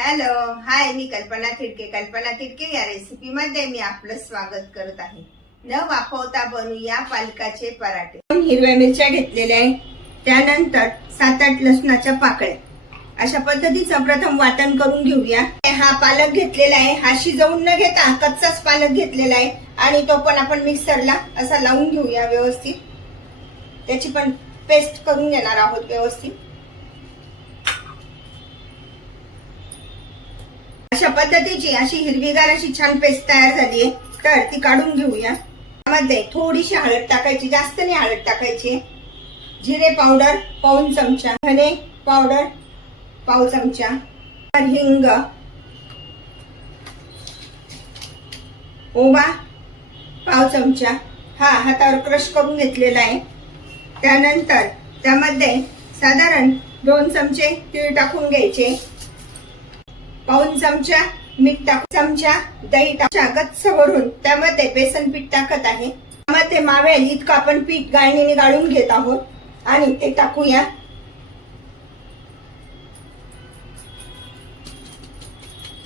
Hello hi मी कल्पना थिडके. कल्पना थिडके या रेसिपी मध्ये मी आपलं स्वागत करत आहे. न वाफवता बनवूया पालकाचे पराठे. दोन हिरव्या मिरच्या घेतलेल्या आहे. त्यानंतर सात आठ लसणाच्या पाकळ्या. अशा पद्धतीचं प्रथम वाटण करून घेऊया. हा पालक घेतलेला आहे. हा शिजवून न घेता कच्चाच पालक घेतलेला आहे. आणि तो पण आपण मिक्सरला असा लावून घेऊया व्यवस्थित. त्याची पण पेस्ट करून घेणार आहोत व्यवस्थित. अशा पद्धतीची अशी हिरवीगार अशी छान पेस्ट तयार झाली आहे. तर ती काढून घेऊया. त्यामध्ये थोडीशी हळद टाकायची जास्त नाही हळद टाकायची. जिरे पावडर पाऊन चमचा. धने पावडर पाव चमचा. हिंग. ओवा पाव चमचा. हा हातावर क्रश करून घेतलेला आहे. त्यानंतर त्यामध्ये साधारण दोन चमचे तीळ टाकून घ्यायचे. पाऊन चमचा मीठ टाक चमचा दही टाका गच्च भरून त्यामध्ये बेसन पीठ टाकत आहे. त्यामध्ये मावेल इतकं आपण पीठ गाळणीने गाळून घेत आहोत. आणि ते टाकूया.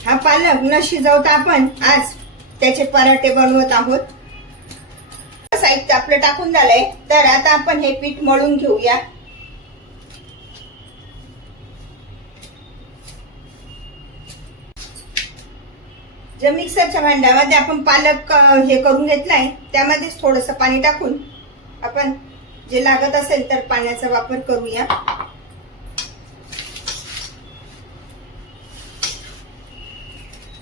हा पालक न शिजवता आपण आज त्याचे पराठे बनवत आहोत. साहित्य आपलं टाकून झालंय. तर आता आपण हे पीठ मळून घेऊया. जे मिक्सरच्या भांड्यामध्ये आपण पालक हे करून घेतलाय त्यामध्येच थोडस पाणी टाकून आपण जे लागत असेल तर पाण्याचा वापर करूया.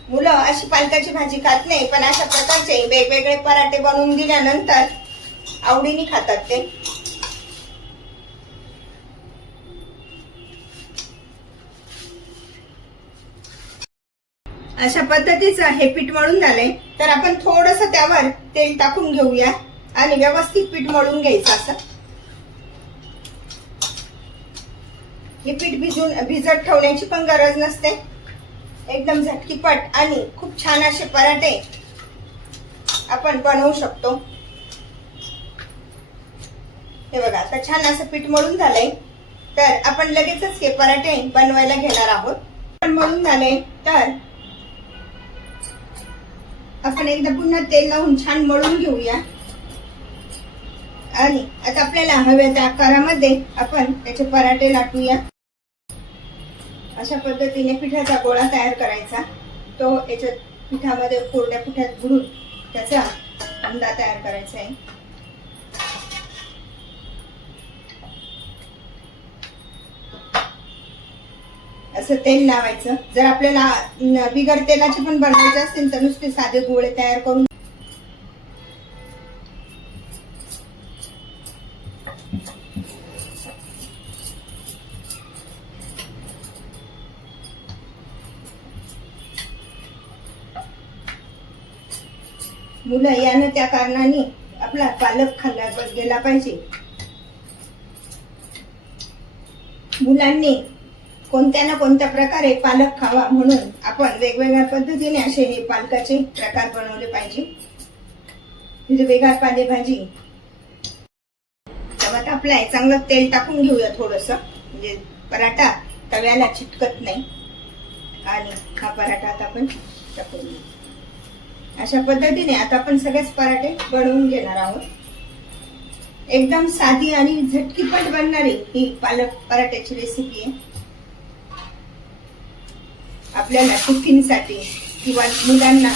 मुलं अशी पालकाची भाजी खात नाही पण अशा प्रकारचे वेगवेगळे पराठे बनवून दिल्यानंतर आवडीने खातात ते. अशा पद्धतीचं हे पीठ मळून झालंय. तर आपण थोडस त्यावर तेल टाकून घेऊया आणि व्यवस्थित पीठ मळून घ्यायचं असं. हे पीठ भिजून भिजत ठेवण्याची पण गरज नसते. एकदम झटकीपट आणि खूप छान असे पराठे आपण बनवू शकतो. हे बघा आता छान असं पीठ मळून झालंय. तर आपण लगेचच हे पराठे बनवायला घेणार आहोत. पण मळून झाले तर आपण एकदा पुन्हा तेल लावून छान मळून घेऊया. आणि आता आपल्याला हव्या त्या आकारामध्ये आपण त्याचे पराठे लाटूया. अशा पद्धतीने पिठाचा गोळा तयार करायचा. तो याच्यात पिठामध्ये कोरड्या पिठात बुडून त्याचा अंडा तयार करायचा आहे. असं तेल लावायचं. जर आपल्याला बिगर तेलाचे पण बनवायचे असतील तर नुसते साधे गोळे तयार करून. मुलं यानं त्या कारणाने आपला पालक खाल्ला गेला पाहिजे. मुलांनी कोणत्या ना कोणत्या प्रकारे पालक खावा म्हणून आपण वेगवेगळ्या पद्धतीने असे हे पालकाचे प्रकार बनवले पाहिजे. हिरवेगार पालेभाजी तेव्हा तापलाय चांगलं तेल टाकून घेऊया थोडस. म्हणजे पराठा तव्याला चिटकत नाही. आणि हा पराठा आता आपण टाकून घेऊ. अशा पद्धतीने आता आपण सगळेच पराठे बनवून घेणार आहोत. एकदम साधी आणि झटकीपट बनणारी ही पालक पराठ्याची रेसिपी आहे. आपल्याला टिफिनसाठी किंवा मुलांना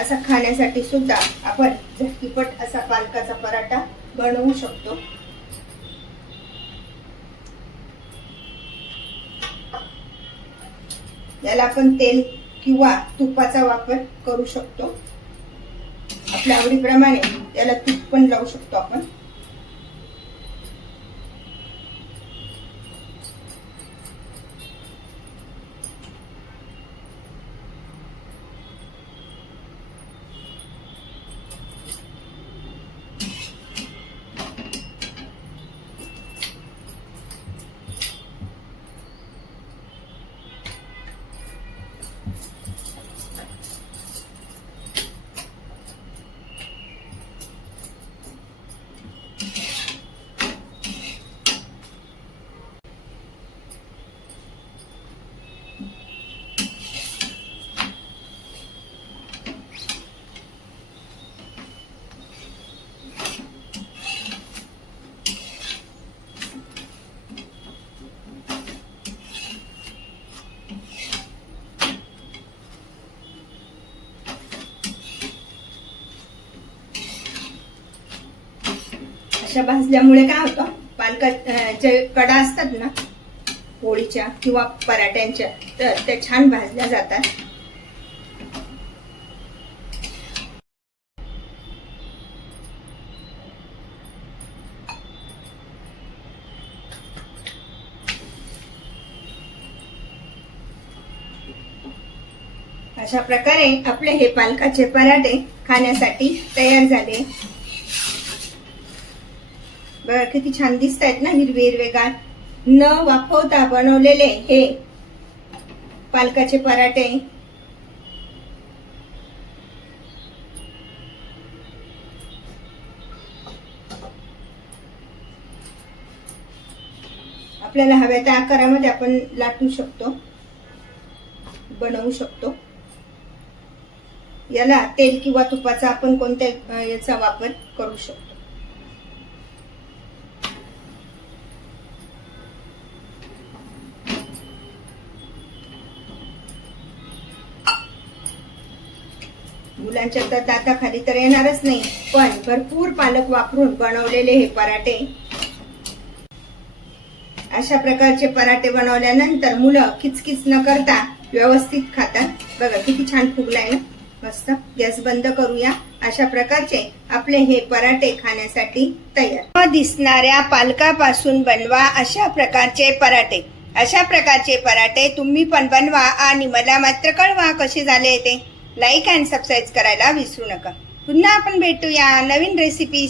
असा खाण्यासाठी सुद्धा आपण झटकीपट असा पालकाचा पराठा बनवू शकतो. याला आपण तेल किंवा तुपाचा वापर करू शकतो. आपल्या आवडीप्रमाणे याला तूप पण लावू शकतो आपण. अशा भाजल्यामुळे काय होतं? पालका जे कडा असतात ना पोळीच्या किंवा पराठ्यांच्या तर त्या छान भाजल्या जातात. अशा प्रकारे आपले हे पालकाचे पराठे खाण्यासाठी तयार झाले. बघा किती छान दिसत आहेत ना हिरवे हिरवेगार न वाफवता बनवलेले हे पालकाचे पराठे. आपल्याला हव्या त्या आकारामध्ये आपण लाटू शकतो बनवू शकतो. याला तेल किंवा तुपाचा आपण कोणत्या याचा वापर करू शकतो. मुलांच्या तर दाताखाली तर येणारच नाही. पण भरपूर पालक वापरून बनवलेले हे पराठे. अशा प्रकारचे पराठे बनवल्यानंतर मुलं किचकिच न करता व्यवस्थित खातात. बघा किती छान फुगलाय ना. मस्त. गॅस बंद करूया. अशा प्रकारचे आपले हे पराठे खाण्यासाठी तयार. न दिसणाऱ्या पालकापासून बनवा अशा प्रकारचे पराठे. अशा प्रकारचे पराठे तुम्ही पण बनवा आणि मला मात्र कळवा कसे झाले ते. लाईक अँड सबस्क्राईब करायला विसरू नका. पुन्हा आपण भेटूया नवीन रेसिपी